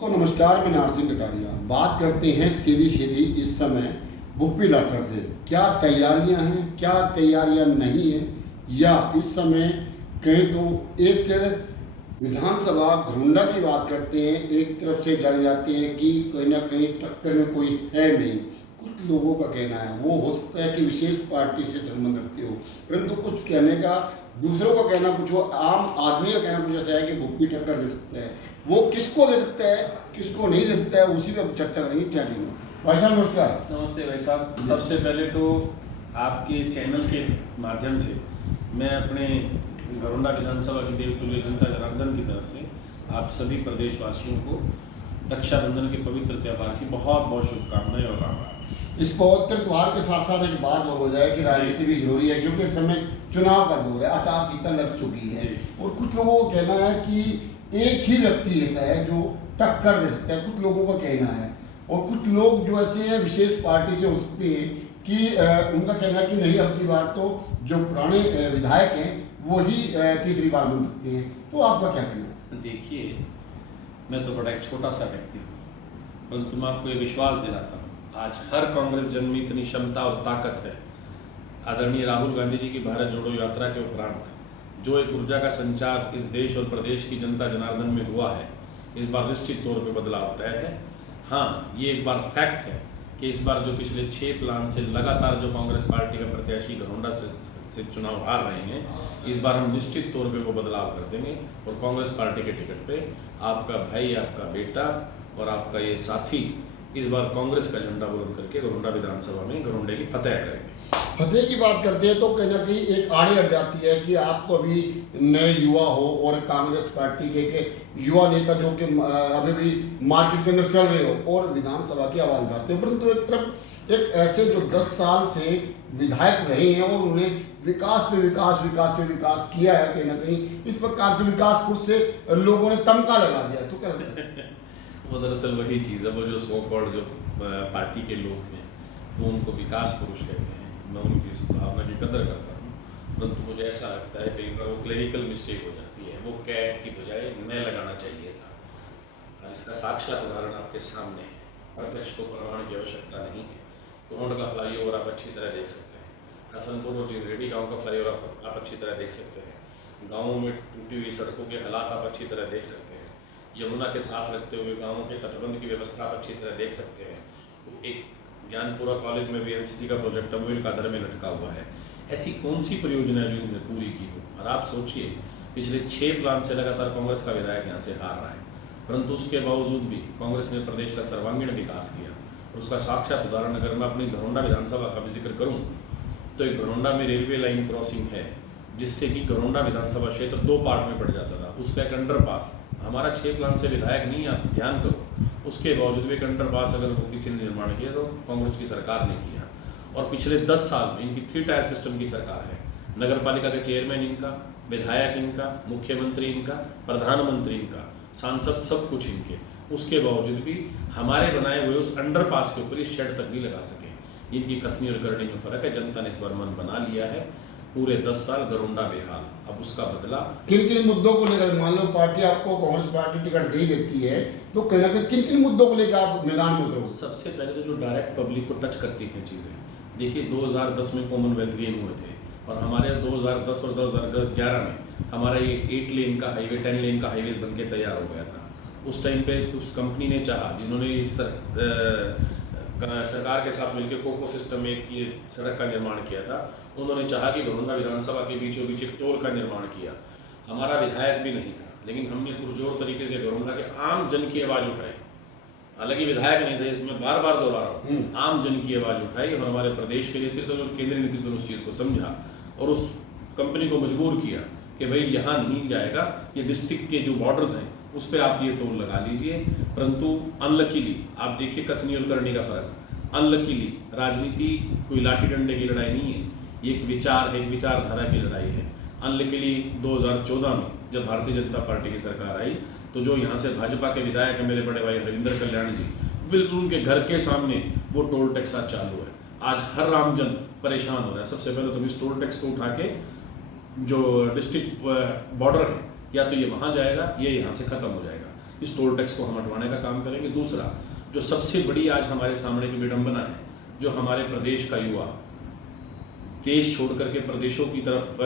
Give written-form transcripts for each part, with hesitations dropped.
तो नमस्कार, मैं नार सिंह कटारिया। बात करते हैं सीधी सीधी इस समय भुप्पी लाठर से। क्या तैयारियां हैं, क्या तैयारियां नहीं हैं, या इस समय कहें तो एक विधानसभा घरोंडा की बात करते हैं, एक तरफ से जाने जाते हैं कि कहीं ना कहीं टक्कर में कोई है नहीं। कुछ लोगों का कहना है, वो हो सकता है कि विशेष पार्टी से संबंध रखते हो, परंतु कुछ कहने का, दूसरों का कहना कुछ हो, आम आदमी का कहना कुछ ऐसा है कि भुप्पी टक्कर दे सकता है। वो किसको दे सकता है, किसको नहीं दे सकता है, उसी पर चर्चा करेंगे। क्या कहेंगे भाई साहब? नमस्कार। नमस्ते भाई साहब। सबसे पहले तो आपके चैनल के माध्यम से मैं अपने घरोंडा विधानसभा की देवतुल्य जनता जनार्दन की तरफ से आप सभी प्रदेशवासियों को रक्षाबंधन के पवित्र त्यौहार की बहुत बहुत शुभकामनाएं और आभार। इस पवित्र त्योहार के साथ साथ एक बात और हो जाए कि राजनीति भी जरूरी है, क्योंकि इस समय चुनाव का दौर है, आचार संहिता लग चुकी है, और कुछ लोगों का कहना है कि एक ही व्यक्ति ऐसा है जो टक्कर दे सकता है। कुछ लोगों का कहना है, और कुछ लोग जो ऐसे हैं विशेष पार्टी से हो सकते हैं कि उनका कहना है कि नहीं, अब की बार तो जो पुराने विधायक हैं वो ही तीसरी बार बन सकते हैं। तो आपका क्या कहना है? देखिए, मैं तो बड़ा एक छोटा सा व्यक्ति हूँ, परंतु मैं आपको ये विश्वास दिलाता हूँ, आज हर कांग्रेस जन में इतनी क्षमता और ताकत है। आदरणीय राहुल गांधी जी की भारत जोड़ो यात्रा के उपरांत जो एक ऊर्जा का संचार इस देश और प्रदेश की जनता जनार्दन में हुआ है, इस बार निश्चित तौर पे बदलाव तय है। हाँ, ये एक बार फैक्ट है कि इस बार जो पिछले 6 प्लान से लगातार जो कांग्रेस पार्टी का प्रत्याशी घरोंडा से चुनाव हार रहे हैं, इस बार हम निश्चित तौर पे वो बदलाव कर देंगे और कांग्रेस पार्टी के टिकट पे आपका भाई, आपका बेटा और आपका ये साथी इस बार कांग्रेस का झंडा बुलंद करके घरोंडा विधानसभा में घरोंडे की फतेह करेंगे। फतेह की बात करते हैं तो कहीं ना कहीं एक आड़े अड़ जाती है कि आप तो अभी नए युवा हो, और कांग्रेस पार्टी के युवा नेता जो कि अभी भी मार्केट के अंदर चल रहे हो और विधानसभा की आवाज उठाते हो, परंतु एक तरफ एक ऐसे जो 10 साल से विधायक रहे हैं और उन्हें विकास पे विकास, विकास पे विकास किया है, कहीं ना कहीं इस प्रकार से विकास पुरुष से लोगों ने तमका लगा दिया। तो क्या लगता है? वो दरअसल वही चीज़ है, वो जो सो कॉल्ड जो पार्टी के लोग हैं वो उनको विकास पुरुष कहते हैं। मैं उनकी इस भावना की कदर करता हूँ, परंतु मुझे ऐसा लगता है कई बार वो क्लेरिकल मिस्टेक हो जाती है। वो कैट की बजाय मैं लगाना चाहिए था, और इसका साक्षात उदाहरण आपके सामने है। प्रत्यक्ष को प्रमाण की आवश्यकता नहीं है। कोंड का फ्लाईओवर आप अच्छी तरह देख सकते हैं, हसनपुर और जिंदरेडी गाँव का फ्लाईओवर आप अच्छी तरह देख सकते हैं, गाँवों में टूटी हुई सड़कों के हालात आप अच्छी तरह देख सकते हैं, यमुना के साथ लगते हुए गाँवों के तटबंध की व्यवस्था आप अच्छी तरह देख सकते हैं। एक ज्ञानपुरा कॉलेज में भी एनसीसी का प्रोजेक्ट अमूल कादर में लटका हुआ है। ऐसी कौन सी परियोजना जो इन्होंने पूरी की हो? और आप सोचिए, पिछले 6 प्लान से लगातार कांग्रेस का विधायक यहाँ से हार रहा है, परंतु उसके बावजूद भी कांग्रेस ने प्रदेश का सर्वांगीण विकास किया। और उसका साक्षात उदाहरण अगर मैं अपनी घरोंडा विधानसभा का भी जिक्र करूँ तो एक घरोंडा में रेलवे लाइन क्रॉसिंग है, जिससे कि घरोंडा विधानसभा क्षेत्र 2 पार्ट में पड़ जाता था। उसका एक अंडरपास, हमारा 6 प्लान से विधायक नहीं, आप ध्यान करो, उसके बावजूद भी एक अंडरपास अगर वो किसी ने निर्माण किया तो कांग्रेस की सरकार ने किया। और पिछले 10 साल में इनकी 3 टायर सिस्टम की सरकार है। नगर पालिका के चेयरमैन इनका, विधायक इनका, मुख्यमंत्री इनका, प्रधानमंत्री इनका, सांसद, सब कुछ इनके। उसके बावजूद भी हमारे बनाए हुए उस अंडरपास के ऊपर ये शेड तक नहीं लगा सके। इनकी कथनी और करनी में फर्क है। जनता ने इस बार मन बना लिया है। पूरे 10 साल घरोंडा बेहाल, अब उसका बदला। किन किन मुद्दों को लेकर, मान लो पार्टी आपको, कांग्रेस पार्टी टिकट दे देती है, तो कहीं ना कहीं किन किन मुद्दों को लेकर आप मैदान में उतरोगे? सबसे पहले तो जो डायरेक्ट पब्लिक को टच करती हैं चीज़ें, देखिए 2010 में कॉमनवेल्थ गेम हुए थे, और हमारे 2010 और 2011 में हमारा ये 8 लेन का हाईवे, 10 लेन का हाईवे बन के तैयार हो गया था। उस टाइम पे उस कंपनी ने चाहा, जिन्होंने सरकार के साथ मिलकर कोको सिस्टम में ये सड़क का निर्माण किया था, उन्होंने चाहा कि घरोंडा विधानसभा के बीचों बीच एक टोल का निर्माण किया। हमारा विधायक भी नहीं था, लेकिन हमने पुरजोर तरीके से घरोंडा के आम जन की आवाज़ उठाई। हालांकि विधायक नहीं थे, इसमें बार बार दोहरा रहा हूँ, आम जन की आवाज़ उठाई, और हमारे प्रदेश के नेतृत्व और केंद्रीय नेतृत्व ने उस चीज़ को समझा और उस कंपनी को मजबूर किया कि भाई यहाँ नहीं जाएगा, ये डिस्ट्रिक्ट के जो बॉर्डर्स हैं उस पर आप ये टोल लगा लीजिए। परंतु अनलकीली आप देखिए कथनी और करनी का फर्क। अनलकीली राजनीति कोई लाठी डंडे की लड़ाई नहीं है, ये एक विचार है, एक विचारधारा की लड़ाई है। अनलकीली 2014 में जब भारतीय जनता पार्टी की सरकार आई, तो जो यहाँ से भाजपा के विधायक हैं मेरे बड़े भाई रविंद्र कल्याण जी, बिल्कुल उनके घर के सामने वो टोल टैक्स आज चालू है। आज हर रामजन परेशान हो रहा है। सबसे पहले तो इस टोल टैक्स को उठा के जो डिस्ट्रिक्ट बॉर्डर है, या तो ये वहाँ जाएगा या यहाँ से ख़त्म हो जाएगा। इस टोल टैक्स को हम हटवाने का काम करेंगे। दूसरा, जो सबसे बड़ी आज हमारे सामने की विडंबना है, जो हमारे प्रदेश का युवा देश छोड़ करके प्रदेशों की तरफ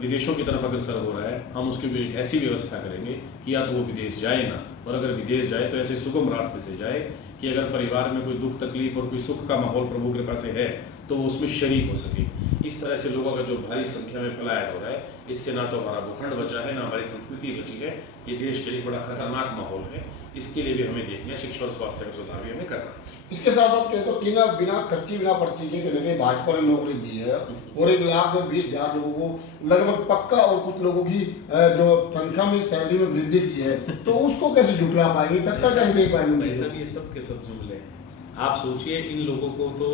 विदेशों की तरफ अग्रसर हो रहा है, हम उसकी भी ऐसी व्यवस्था करेंगे कि या तो वो विदेश जाए ना, और अगर विदेश जाए तो ऐसे सुगम रास्ते से जाए कि अगर परिवार में कोई दुख तकलीफ और कोई सुख का माहौल प्रभु कृपा से है तो वो उसमें शरीक हो सके। इस तरह से लोगों का जो भारी संख्या में पलायन हो रहा है, इससे ना तो हमारा भूखंड बचा है, ना हमारी संस्कृति बची है। ये देश के लिए बड़ा खतरनाक माहौल है। इसके लिए भी हमें देखना है, शिक्षा और स्वास्थ्य का सुधार भी हमें करना है। इसके साथ साथ कहते हो कि ना बिना पर्ची के कहीं भाजपा ने नौकरी दी है और 1,20,000 लोगों को लगभग पक्का, और कुछ लोगों की जो तनख्वाह में सैलरी में वृद्धि की है, तो उसको कैसे झुठला पाएंगे, टक्कर कैसे दे पाएंगे? ऐसा ये सब के सब जुमले हैं। आप सोचिए, इन लोगों को तो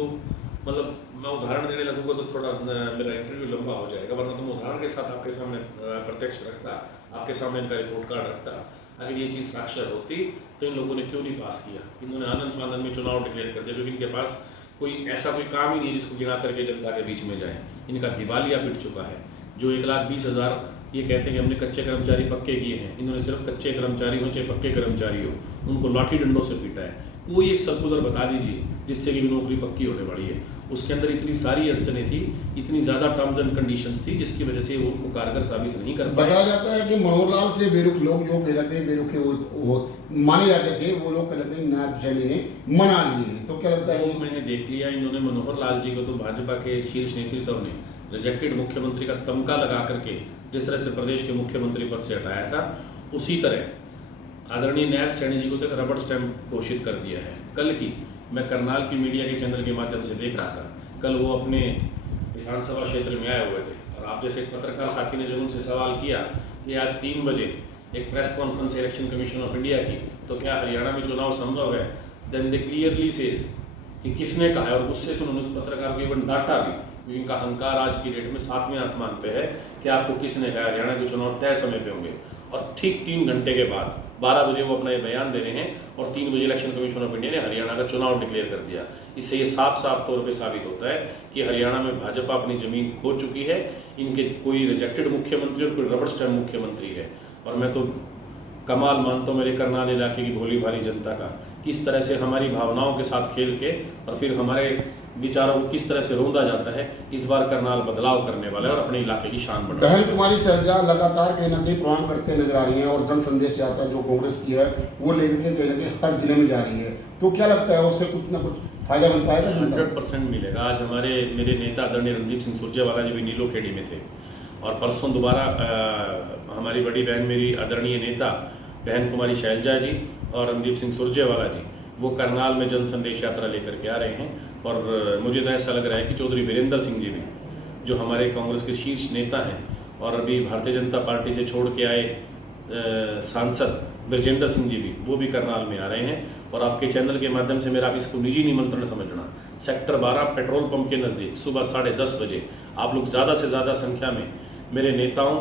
मतलब मैं उदाहरण देने लगूंगा तो थोड़ा मेरा इंटरव्यू लंबा हो जाएगा, वरना तो मैं उदाहरण के साथ आपके सामने प्रत्यक्ष रखता, आपके सामने इनका रिपोर्ट कार्ड रखता। अगर ये चीज़ साक्षर होती तो इन लोगों ने क्यों नहीं पास किया? इन्होंने आनंद फानंद में चुनाव डिक्लेयर कर दिया, क्योंकि इनके पास कोई ऐसा कोई काम ही नहीं है जिसको गिना करके जनता के बीच में जाए। इनका दिवालिया पिट चुका है। जो 1,20,000 ये कहते हैं कि हमने कच्चे कर्मचारी पक्के किए हैं, इन्होंने सिर्फ कच्चे कर्मचारी हो चाहे पक्के कर्मचारी हो, उनको लाठी डंडों से पीटा है। कोई एक सर्कुलर बता दीजिए जिससे कि नौकरी पक्की होने वाली है। उसके अंदर इतनी सारी अड़चनें थी, इतनी ज़्यादा टर्म्स एंड कंडीशंस थी, जिसकी वजह से वो कारगर साबित नहीं कर पाए। बताया जाता है कि मनोहर लाल से बेरुख लोग जो कहते हैं, बेरुखे वो माने जाते थे, वो लोग कहते हैं नायब सैनी ने मना लिए, तो क्या लगता है? वो मैंने देख लिया, इन्होंने मनोहर लाल जी को तो भाजपा के शीर्ष नेतृत्व ने रिजेक्टेड मुख्यमंत्री का तमगा लगा करके जिस तरह से प्रदेश के मुख्यमंत्री पद से हटाया था, उसी तरह आदरणीय नायब सैनी जी को तो एक रबड़ स्टैंप घोषित कर दिया है। कल ही मैं करनाल की मीडिया के चैनल के माध्यम से देख रहा था, कल वो अपने विधानसभा क्षेत्र में आए हुए थे, और आप जैसे एक पत्रकार साथी ने जब उनसे सवाल किया कि आज 3 बजे एक press conference election commission of India की, तो क्या हरियाणा में चुनाव संभव है? देन दे क्लियरली सेज कि किसने कहा है, और गुस्से से उन्होंने उस पत्रकार को इवन डांटा भी, क्योंकि इनका अहंकार आज की डेट में 7वें आसमान पे है कि आपको किसने कहा हरियाणा के चुनाव तय समय पे होंगे। और ठीक 3 घंटे के बाद 12 बजे वो अपना ये बयान दे रहे हैं, और 3 बजे इलेक्शन कमीशन ऑफ इंडिया ने हरियाणा का चुनाव डिक्लेयर कर दिया। इससे ये साफ साफ तौर पे साबित होता है कि हरियाणा में भाजपा अपनी जमीन खो चुकी है। इनके कोई रिजेक्टेड मुख्यमंत्री और कोई रबड़ स्टैम्प मुख्यमंत्री है। और मैं तो कमाल मानता हूँ मेरे करनाल इलाके की भोली भाली जनता का, किस तरह से हमारी भावनाओं के साथ खेल के और फिर हमारे विचारों को किस तरह से रोंदा जाता है। इस बार करनाल बदलाव करने वाला है और अपने इलाके की शान बढ़ा। बहन कुमारी सैलजा लगातार कहीं ना कहीं प्रणाम करते नजर आ रही है, और जन संदेश यात्रा जो कांग्रेस की है वो लेकर के कहीं ना कहीं हर जिले में जा रही है, तो क्या लगता है उससे कुछ ना कुछ फायदा मिल पाएगा? 100% मिलेगा। आज मेरे नेता आदरणीय रणदीप सिंह सुरजेवाला जी भी नीलोखेड़ी में थे, और परसों दोबारा हमारी बड़ी बहन मेरी आदरणीय नेता बहन कुमारी शैलजा जी और रणदीप सिंह सुरजेवाला जी वो करनाल में जन संदेश यात्रा लेकर के आ रहे हैं। और मुझे तो ऐसा लग रहा है कि चौधरी वीरेंद्र सिंह जी भी, जो हमारे कांग्रेस के शीर्ष नेता हैं और अभी भारतीय जनता पार्टी से छोड़ के आए सांसद ब्रजेंद्र सिंह जी भी, वो भी करनाल में आ रहे हैं। और आपके चैनल के माध्यम से मेरा आप इसको निजी निमंत्रण समझना, सेक्टर 12 पेट्रोल पंप के नज़दीक सुबह 10:30 बजे आप लोग ज़्यादा से ज़्यादा संख्या में मेरे नेताओं,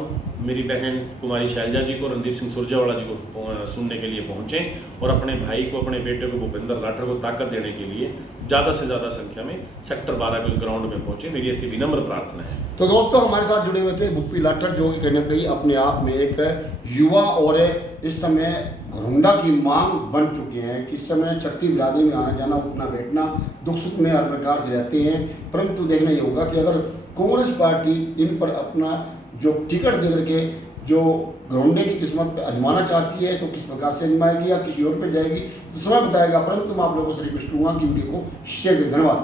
मेरी बहन कुमारी शैलजा जी को, रणदीप सिंह सुरजेवाला जी को सुनने के लिए पहुंचें, और अपने भाई को, अपने बेटे को, भूपेंद्र लाठर को ताकत देने के लिए ज़्यादा से ज़्यादा संख्या में सेक्टर 12 के उस ग्राउंड में पहुंचे। मेरी ऐसी विनम्र प्रार्थना है। तो दोस्तों, हमारे साथ जुड़े हुए थे भूपी लाठर, जो कि कहने कहीं अपने आप में एक युवा और इस समय घरुंडा की मांग बन चुके हैं। किस समय शक्ति बिरादरी में आना जाना, उठना बैठना, दुख सुख में हर प्रकार से रहते हैं। परंतु देखना ये होगा कि अगर कांग्रेस पार्टी इन पर अपना जो टिकट दे करके जो घरुंडे की किस्मत आजमाना चाहती है, तो किस प्रकार से आजमाएगी या किसी और पर जाएगी, तो समय बताएगा। परंतु मैं आप लोगों से रिक्वेस्ट करूँगा कि वीडियो को शेयर करें। धन्यवाद।